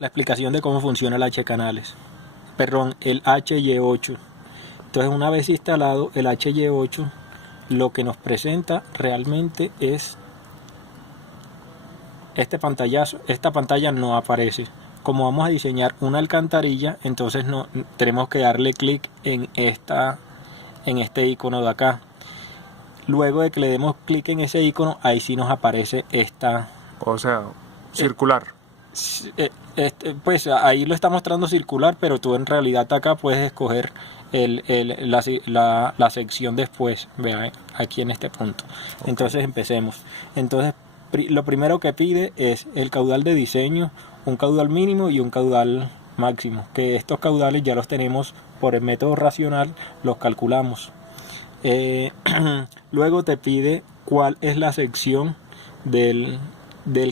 La explicación de cómo funciona el H-Canales. Perdón, el HY8. Entonces, una vez instalado el HY8, lo que nos presenta realmente es este pantallazo. Esta pantalla no aparece. Como vamos a diseñar una alcantarilla, entonces no, tenemos que darle clic en este icono de acá. Luego de que le demos clic en ese icono, ahí sí nos aparece esta... O sea, circular. Pues ahí lo está mostrando circular, pero tú en realidad acá puedes escoger la sección después. Vean, aquí en este punto. Okay. Entonces empecemos. Entonces lo primero que pide es el caudal de diseño, un caudal mínimo y un caudal máximo, que estos caudales ya los tenemos por el método racional, los calculamos. Luego te pide cuál es la sección del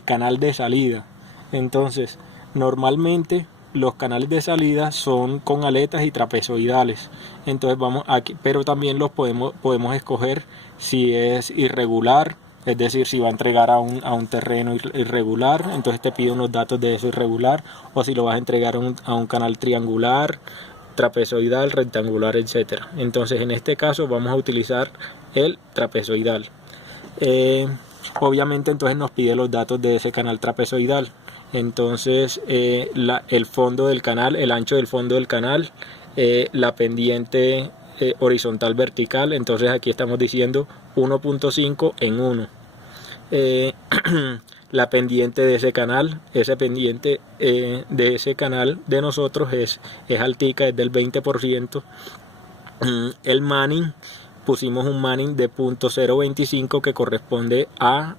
canal de salida. Entonces, normalmente los canales de salida son con aletas y trapezoidales. Entonces vamos aquí, pero también los podemos escoger si es irregular, es decir, si va a entregar a un terreno irregular, entonces te pide unos datos de eso irregular, o si lo vas a entregar a un canal triangular, trapezoidal, rectangular, etcétera. Entonces en este caso vamos a utilizar el trapezoidal. Obviamente entonces nos pide los datos de ese canal trapezoidal. Entonces el fondo del canal, el ancho del fondo del canal, la pendiente horizontal vertical. Entonces aquí estamos diciendo 1.5 en 1. La pendiente de ese canal, esa pendiente de ese canal de nosotros es altica, es del 20%. El manning, pusimos un manning de 0.025 que corresponde a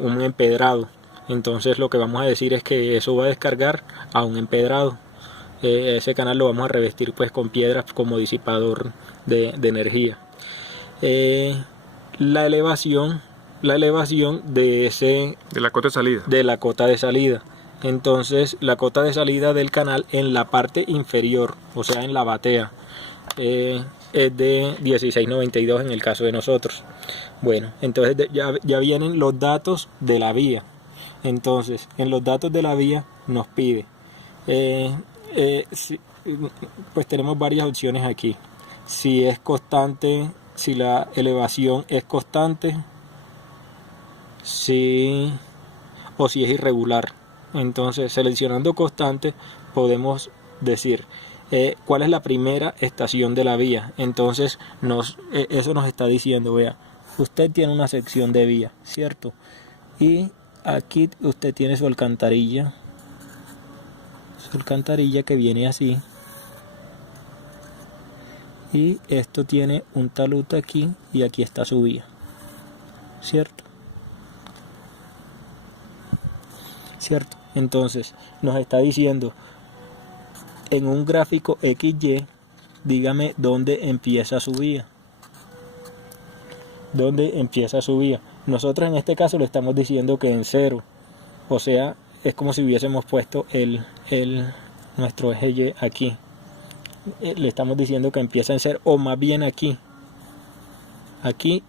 un empedrado. Entonces lo que vamos a decir es que eso va a descargar a un empedrado. Ese canal lo vamos a revestir pues con piedras como disipador de energía. La elevación de la cota de salida. Entonces la cota de salida del canal en la parte inferior, o sea en la batea, es de 1692 en el caso de nosotros. Bueno, entonces ya vienen los datos de la vía. Entonces en los datos de la vía nos pide pues tenemos varias opciones aquí. Si es constante, si la elevación es constante, o si es irregular. Entonces seleccionando constante podemos decir cuál es la primera estación de la vía. Entonces eso nos está diciendo, vea, usted tiene una sección de vía, ¿cierto? Y aquí usted tiene su alcantarilla que viene así, y esto tiene un talud aquí y aquí está su vía, ¿cierto? Entonces nos está diciendo en un gráfico XY, dígame dónde empieza su vía. Nosotros en este caso le estamos diciendo que en 0, o sea, es como si hubiésemos puesto nuestro eje Y aquí. Le estamos diciendo que empieza en 0, o más bien aquí,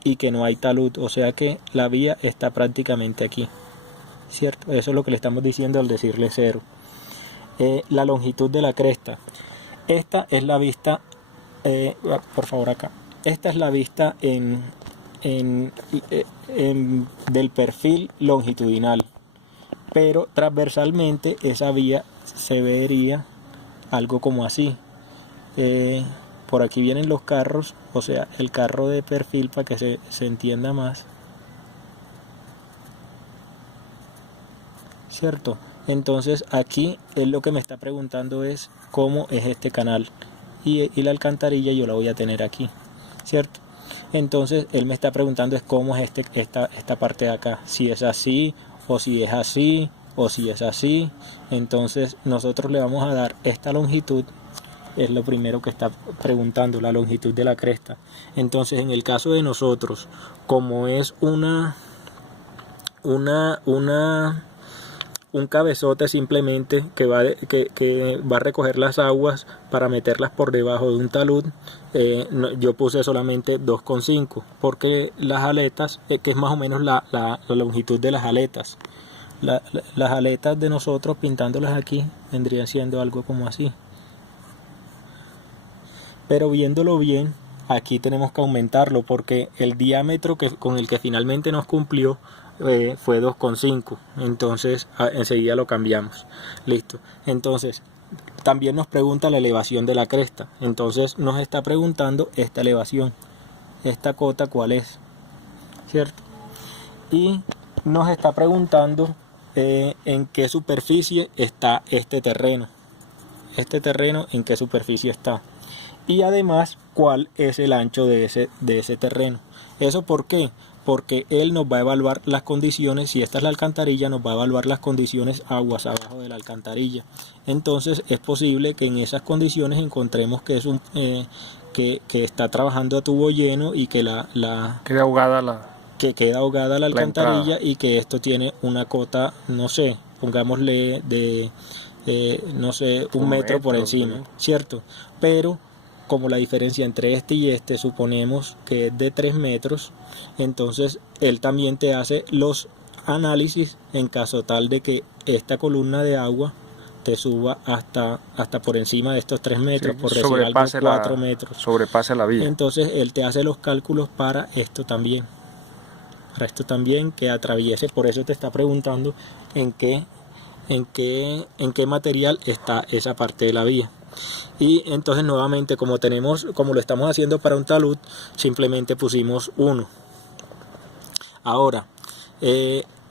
y que no hay talud, o sea que la vía está prácticamente aquí, ¿cierto? Eso es lo que le estamos diciendo al decirle 0. La longitud de la cresta. Esta es la vista, por favor acá. Esta es la vista del perfil longitudinal, pero transversalmente esa vía se vería algo como así. Por aquí vienen los carros, o sea, el carro de perfil para que se entienda más, ¿cierto? Entonces aquí él lo que me está preguntando es cómo es este canal, y la alcantarilla yo la voy a tener aquí, ¿cierto? Entonces él me está preguntando es cómo es esta parte de acá, si es así, o si es así, o si es así. Entonces nosotros le vamos a dar esta longitud, es lo primero que está preguntando, la longitud de la cresta. Entonces en el caso de nosotros, como es un cabezote simplemente que va a recoger las aguas para meterlas por debajo de un talud, yo puse solamente 2,5 porque las aletas, que es más o menos la longitud de las aletas, las aletas de nosotros pintándolas aquí vendrían siendo algo como así. Pero viéndolo bien, aquí tenemos que aumentarlo porque el diámetro con el que finalmente nos cumplió fue 2,5. Entonces enseguida lo cambiamos. Listo. Entonces también nos pregunta la elevación de la cresta. Entonces nos está preguntando esta elevación. Esta cota cuál es, ¿cierto? Y nos está preguntando en qué superficie está este terreno. Este terreno en qué superficie está. Y además cuál es el ancho de ese terreno. ¿Eso por qué? Porque él nos va a evaluar las condiciones. Si esta es la alcantarilla, nos va a evaluar las condiciones aguas abajo de la alcantarilla. Entonces es posible que en esas condiciones encontremos que es que está trabajando a tubo lleno y que queda ahogada queda ahogada la alcantarilla y que esto tiene una cota, no sé, pongámosle de no sé, un metro por encima, ¿sí? ¿Cierto? Pero como la diferencia entre este y este suponemos que es de 3 metros, entonces él también te hace los análisis en caso tal de que esta columna de agua te suba hasta por encima de estos 3 metros, sí, por decir algo, 4 metros. Sobrepase la vía. Entonces él te hace los cálculos para esto también. Para esto también que atraviese, por eso te está preguntando en qué material está esa parte de la vía. Y entonces nuevamente como lo estamos haciendo para un talud, simplemente pusimos 1. Ahora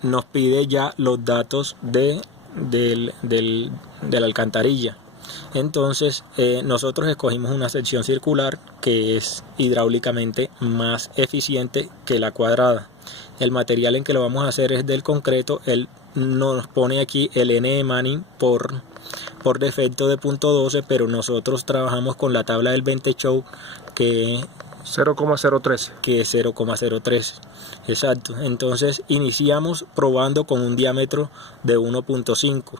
nos pide ya los datos de la alcantarilla. Entonces nosotros escogimos una sección circular que es hidráulicamente más eficiente que la cuadrada. El material en que lo vamos a hacer es del concreto. Él nos pone aquí el N de Manning por defecto de .12, pero nosotros trabajamos con la tabla del Bentechow que 0,013. Que es 0,03. Exacto. Entonces iniciamos probando con un diámetro de 1,5.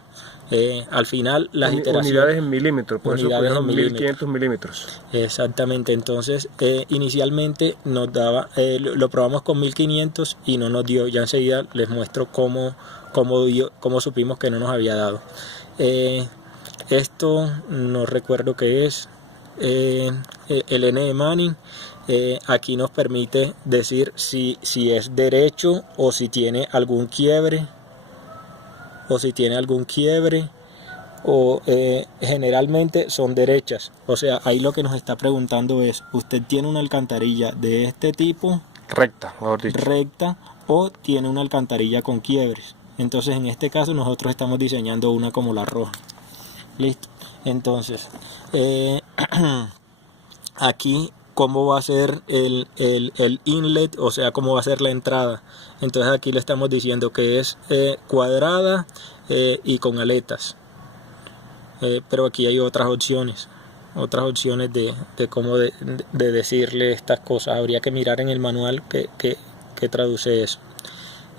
Al final las iteraciones... Unidades en milímetros, por eso pusieron 1500 milímetros. Exactamente. Entonces inicialmente nos daba, lo probamos con 1500 y no nos dio. Ya enseguida les muestro cómo supimos que no nos había dado. Esto no recuerdo qué es. El N de Manning aquí nos permite decir si es derecho o si tiene algún quiebre, o generalmente son derechas. O sea, ahí lo que nos está preguntando es, ¿usted tiene una alcantarilla de este tipo? Recta, mejor dicho. Recta, o tiene una alcantarilla con quiebres. Entonces en este caso nosotros estamos diseñando una como la roja. Listo. Entonces aquí cómo va a ser el inlet, o sea, cómo va a ser la entrada. Entonces aquí le estamos diciendo que es cuadrada y con aletas. Pero aquí hay otras opciones de cómo de decirle estas cosas. Habría que mirar en el manual que traduce eso.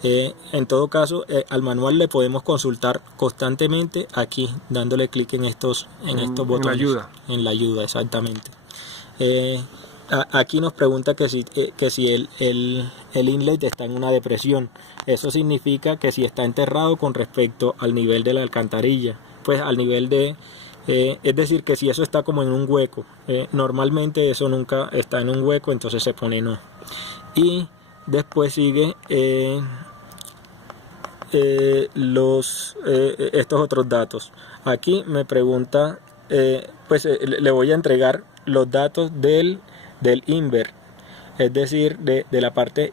En todo caso, al manual le podemos consultar constantemente aquí, dándole clic en estos botones. En la ayuda, exactamente. Aquí nos pregunta que si el inlet está en una depresión. Eso significa que si está enterrado con respecto al nivel de la alcantarilla, pues al nivel de... es decir, que si eso está como en un hueco. Normalmente eso nunca está en un hueco, entonces se pone no. Y después sigue estos otros datos. Aquí me pregunta, le voy a entregar los datos del invert, es decir, de la parte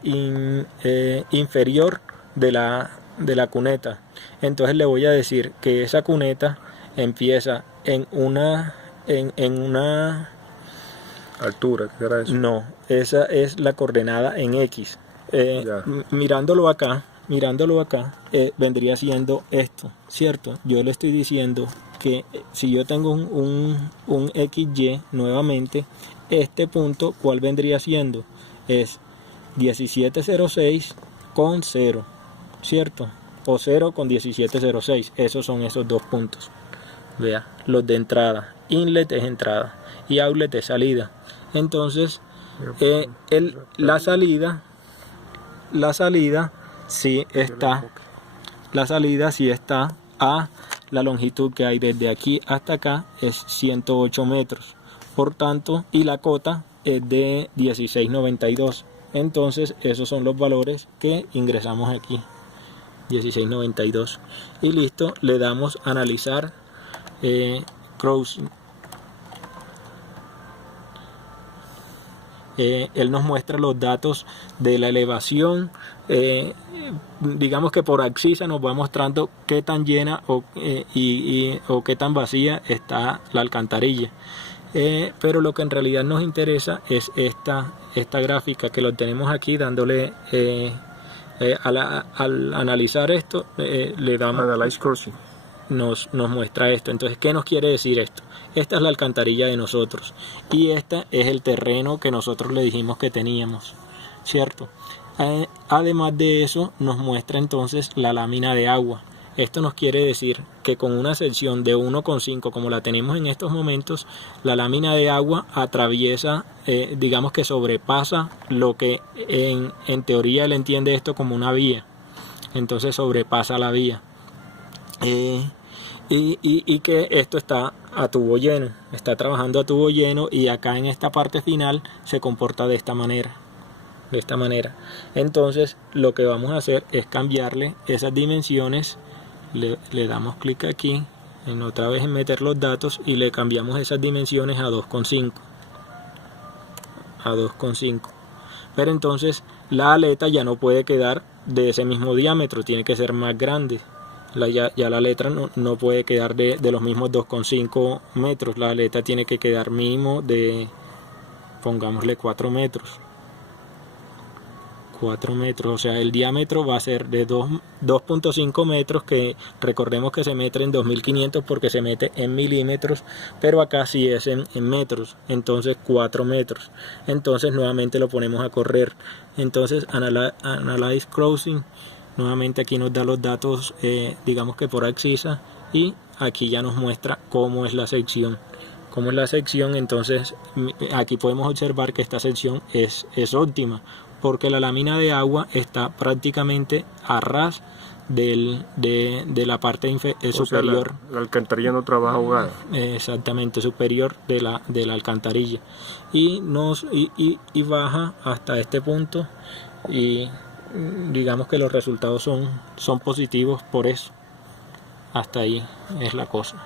inferior de la cuneta. Entonces le voy a decir que esa cuneta empieza en una altura. ¿Qué era eso? No, esa es la coordenada en X. Mirándolo acá vendría siendo esto, ¿cierto? Yo le estoy diciendo que si yo tengo un XY nuevamente, este punto, ¿cuál vendría siendo? Es 1706 con 0, ¿cierto? O 0 con 1706. Esos son esos dos puntos. Vea, los de entrada. Inlet es entrada y outlet es salida. Entonces, la salida sí está la salida sí está a la longitud que hay desde aquí hasta acá es 108 metros. Por tanto, y la cota es de 16.92. Entonces, esos son los valores que ingresamos aquí. 16.92. Y listo, le damos analizar crossing. Él nos muestra los datos de la elevación, digamos que por axis nos va mostrando qué tan llena o qué tan vacía está la alcantarilla. Pero lo que en realidad nos interesa es esta gráfica que lo tenemos aquí dándole al analizar esto le damos Analyze Crossing. Nos muestra esto. Entonces, ¿qué nos quiere decir esto? Esta es la alcantarilla de nosotros y este es el terreno que nosotros le dijimos que teníamos, ¿cierto? Además de eso, nos muestra entonces la lámina de agua. Esto nos quiere decir que con una sección de 1,5 como la tenemos en estos momentos, la lámina de agua atraviesa, digamos que sobrepasa lo que en teoría él entiende esto como una vía. Entonces sobrepasa la vía. Y que esto está a tubo lleno, está trabajando a tubo lleno y acá en esta parte final se comporta de esta manera. Entonces lo que vamos a hacer es cambiarle esas dimensiones, le damos clic aquí, otra vez en meter los datos y le cambiamos esas dimensiones a 2,5. Pero entonces la aleta ya no puede quedar de ese mismo diámetro, tiene que ser más grande. Ya la aleta no puede quedar de los mismos 2,5 metros, la aleta tiene que quedar mínimo de, pongámosle 4 metros, o sea el diámetro va a ser de 2,5 metros, que recordemos que se mete en 2500 porque se mete en milímetros, pero acá sí es en metros, entonces 4 metros. Entonces nuevamente lo ponemos a correr. Entonces Analyze Crossing, nuevamente aquí nos da los datos, digamos que por axis, y aquí ya nos muestra cómo es la sección. Entonces aquí podemos observar que esta sección es óptima, porque la lámina de agua está prácticamente a ras de la parte superior. Sea, la alcantarilla no trabaja ahogada. Exactamente, superior de la alcantarilla. Y baja hasta este punto, y digamos que los resultados son positivos por eso. Hasta ahí es la cosa.